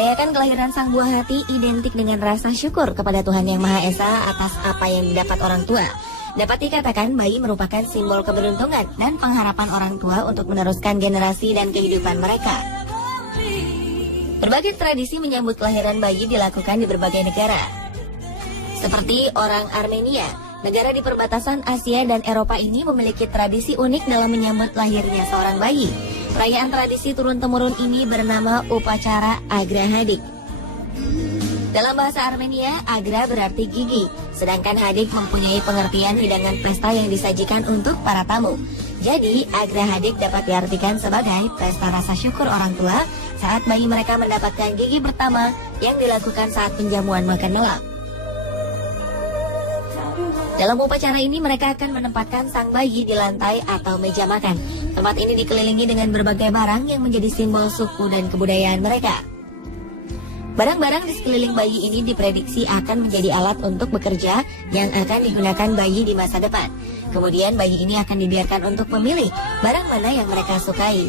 Merayakan kelahiran sang buah hati identik dengan rasa syukur kepada Tuhan Yang Maha Esa atas apa yang didapat orang tua. Dapat dikatakan bayi merupakan simbol keberuntungan dan pengharapan orang tua untuk meneruskan generasi dan kehidupan mereka. Berbagai tradisi menyambut kelahiran bayi dilakukan di berbagai negara. Seperti orang Armenia, negara di perbatasan Asia dan Eropa ini memiliki tradisi unik dalam menyambut lahirnya seorang bayi. Perayaan tradisi turun-temurun ini bernama upacara Agra Hadik. Dalam bahasa Armenia, Agra berarti gigi, sedangkan Hadik mempunyai pengertian hidangan pesta yang disajikan untuk para tamu. Jadi, Agra Hadik dapat diartikan sebagai pesta rasa syukur orang tua saat bayi mereka mendapatkan gigi pertama yang dilakukan saat penjamuan makan malam. Dalam upacara ini mereka akan menempatkan sang bayi di lantai atau meja makan. Tempat ini dikelilingi dengan berbagai barang yang menjadi simbol suku dan kebudayaan mereka. Barang-barang di sekeliling bayi ini diprediksi akan menjadi alat untuk bekerja yang akan digunakan bayi di masa depan. Kemudian bayi ini akan dibiarkan untuk memilih barang mana yang mereka sukai.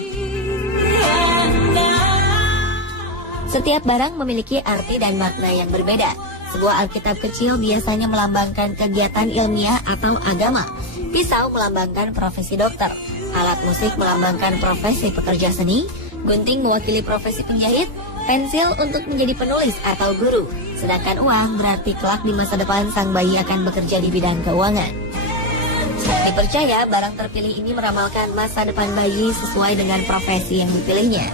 Setiap barang memiliki arti dan makna yang berbeda. Sebuah Alkitab kecil biasanya melambangkan kegiatan ilmiah atau agama. Pisau melambangkan profesi dokter. Alat musik melambangkan profesi pekerja seni. Gunting mewakili profesi penjahit. Pensil untuk menjadi penulis atau guru. Sedangkan uang berarti kelak di masa depan sang bayi akan bekerja di bidang keuangan. Dipercaya barang terpilih ini meramalkan masa depan bayi sesuai dengan profesi yang dipilihnya.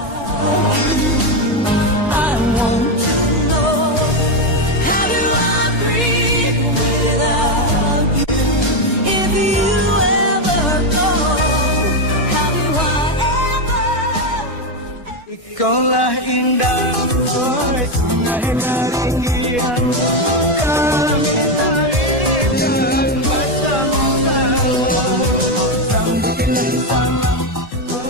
Kaulah indah, keringgian,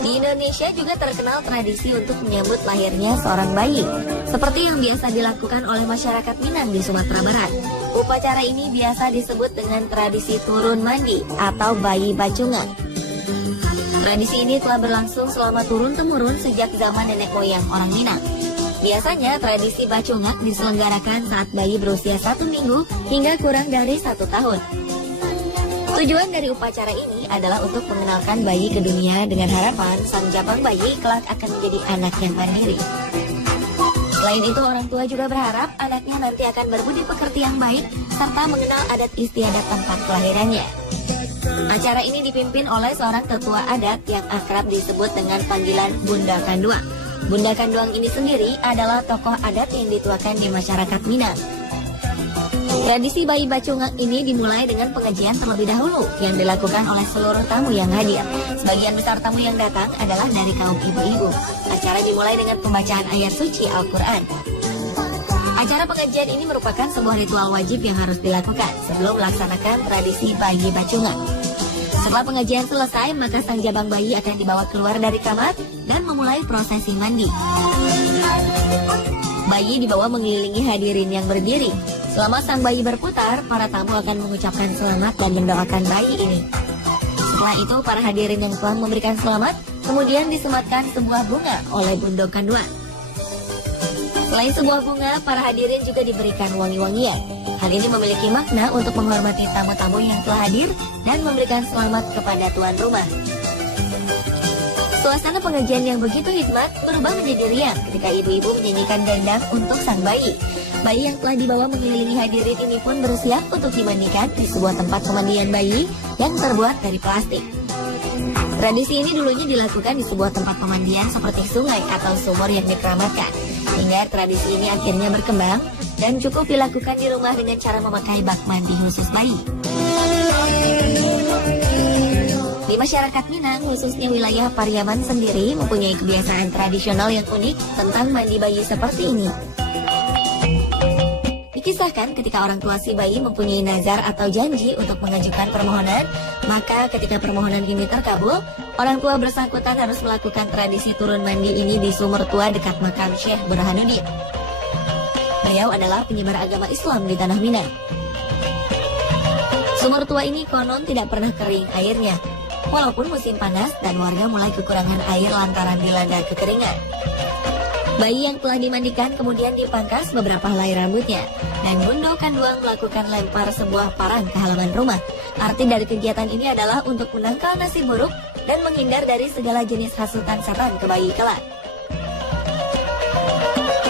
Di Indonesia juga terkenal tradisi untuk menyambut lahirnya seorang bayi, seperti yang biasa dilakukan oleh masyarakat Minang di Sumatera Barat. Upacara ini biasa disebut dengan tradisi turun mandi atau bayi bacungan. Tradisi ini telah berlangsung selama turun-temurun sejak zaman nenek moyang orang Minang. Biasanya tradisi bacungak diselenggarakan saat bayi berusia 1 minggu hingga kurang dari 1 tahun. Tujuan dari upacara ini adalah untuk mengenalkan bayi ke dunia dengan harapan sang jabang bayi kelak akan menjadi anak yang mandiri. Selain itu, orang tua juga berharap anaknya nanti akan berbudi pekerti yang baik serta mengenal adat istiadat tempat kelahirannya. Acara ini dipimpin oleh seorang tetua adat yang akrab disebut dengan panggilan Bunda Kanduang. Bunda Kanduang ini sendiri adalah tokoh adat yang dituakan di masyarakat Minang. Tradisi bayi bacungak ini dimulai dengan pengajian terlebih dahulu yang dilakukan oleh seluruh tamu yang hadir. Sebagian besar tamu yang datang adalah dari kaum ibu-ibu. Acara dimulai dengan pembacaan ayat suci Al-Quran. Acara pengajian ini merupakan sebuah ritual wajib yang harus dilakukan sebelum melaksanakan tradisi bayi bacungan. Setelah pengajian selesai, maka sang jabang bayi akan dibawa keluar dari kamar dan memulai prosesi mandi. Bayi dibawa mengelilingi hadirin yang berdiri. Selama sang bayi berputar, para tamu akan mengucapkan selamat dan mendoakan bayi ini. Setelah itu, para hadirin yang telah memberikan selamat kemudian disematkan sebuah bunga oleh Bunda Kanduang. Selain sebuah bunga, para hadirin juga diberikan wangi-wangian. Hal ini memiliki makna untuk menghormati tamu-tamu yang telah hadir dan memberikan selamat kepada tuan rumah. Suasana pengajian yang begitu hikmat berubah menjadi riang ketika ibu-ibu menyanyikan dendang untuk sang bayi. Bayi yang telah dibawa mengelilingi hadirin ini pun bersiap untuk dimandikan di sebuah tempat pemandian bayi yang terbuat dari plastik. Tradisi ini dulunya dilakukan di sebuah tempat pemandian seperti sungai atau sumur yang dikeramatkan. Hingga tradisi ini akhirnya berkembang dan cukup dilakukan di rumah dengan cara memakai bak mandi khusus bayi. Di masyarakat Minang, khususnya wilayah Pariaman sendiri, mempunyai kebiasaan tradisional yang unik tentang mandi bayi seperti ini. Dikisahkan ketika orang tua si bayi mempunyai nazar atau janji untuk mengajukan permohonan, maka ketika permohonan ini terkabul, orang tua bersangkutan harus melakukan tradisi turun mandi ini di sumur tua dekat makam Syekh Burhanuddin. Beliau adalah penyebar agama Islam di tanah Minang. Sumur tua ini konon tidak pernah kering airnya, walaupun musim panas dan warga mulai kekurangan air lantaran dilanda kekeringan. Bayi yang telah dimandikan kemudian dipangkas beberapa helai rambutnya. Dan Bundo Kanduang melakukan lempar sebuah parang ke halaman rumah. Arti dari kegiatan ini adalah untuk menangkal nasib buruk dan menghindar dari segala jenis hasutan setan ke bayi kelak.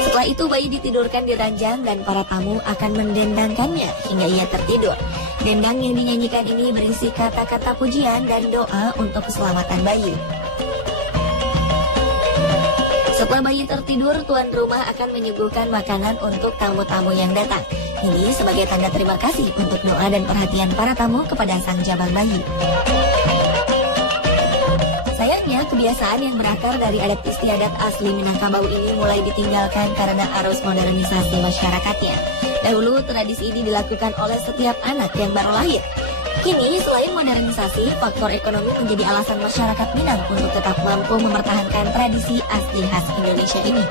Setelah itu bayi ditidurkan di ranjang dan para tamu akan mendendangkannya hingga ia tertidur. Dendang yang dinyanyikan ini berisi kata-kata pujian dan doa untuk keselamatan bayi. Setelah bayi tertidur, tuan rumah akan menyuguhkan makanan untuk tamu-tamu yang datang. Ini sebagai tanda terima kasih untuk doa dan perhatian para tamu kepada sang jabang bayi. Sayangnya, kebiasaan yang berakar dari adat istiadat asli Minangkabau ini mulai ditinggalkan karena arus modernisasi masyarakatnya. Dahulu, tradisi ini dilakukan oleh setiap anak yang baru lahir. Kini, selain modernisasi, faktor ekonomi menjadi alasan masyarakat Minang untuk tetap mampu mempertahankan tradisi asli khas Indonesia ini.